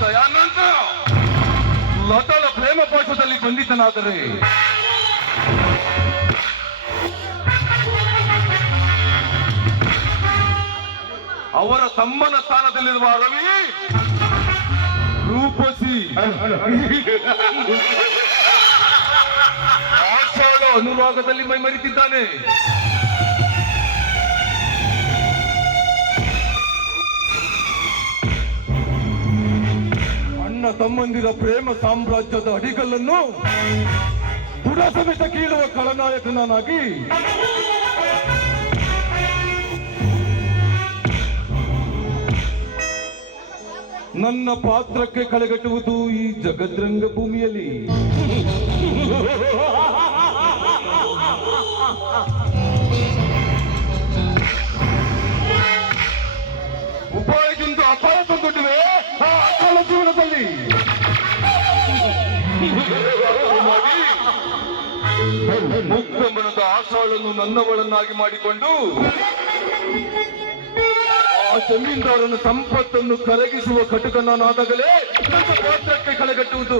ದಯಾನಂದ ಲತಳ ಪ್ರೇಮ ಪಾಶದಲ್ಲಿ ಬಂಧಿತನಾದರೆ ಅವರ ತಮ್ಮನ ಸ್ಥಾನದಲ್ಲಿರುವ ರವಿ ರೂಪಸಿ. ಆಷಾಢ ಅನುರಾಗದಲ್ಲಿ ಮೈ ಮರಿತಿದ್ದಾನೆ ಅಣ್ಣ ತಮ್ಮಂದಿರ ಪ್ರೇಮ ಸಾಮ್ರಾಜ್ಯದ ಅಡಿಗಲ್ಲನ್ನು ಬುಡ ಸಮೇತ ಕೀಳುವ ಖಳನಾಯಕನಾಗಿ ನನ್ನ ಪಾತ್ರಕ್ಕೆ ಕಳೆಗಟ್ಟುವುದು ಈ ಜಗದ್ರಂಗ ಭೂಮಿಯಲ್ಲಿ. ಉಪಾಯದಿಂದ ಅಪಾಯ ತಂದೊಡ್ಡಿವೆ. ಮುಕ್ತಮನದ ಆಶಾಳನ್ನು ನನ್ನವಳನ್ನಾಗಿ ಮಾಡಿಕೊಂಡು ಆ ಜಮೀನ್ದಾರನ ಸಂಪತ್ತನ್ನು ಕರಗಿಸುವ ಕಟುಕನಾದಾಗಲೇ ನನ್ನ ಪಾತ್ರಕ್ಕೆ ಕಳೆಗಟ್ಟುವುದು.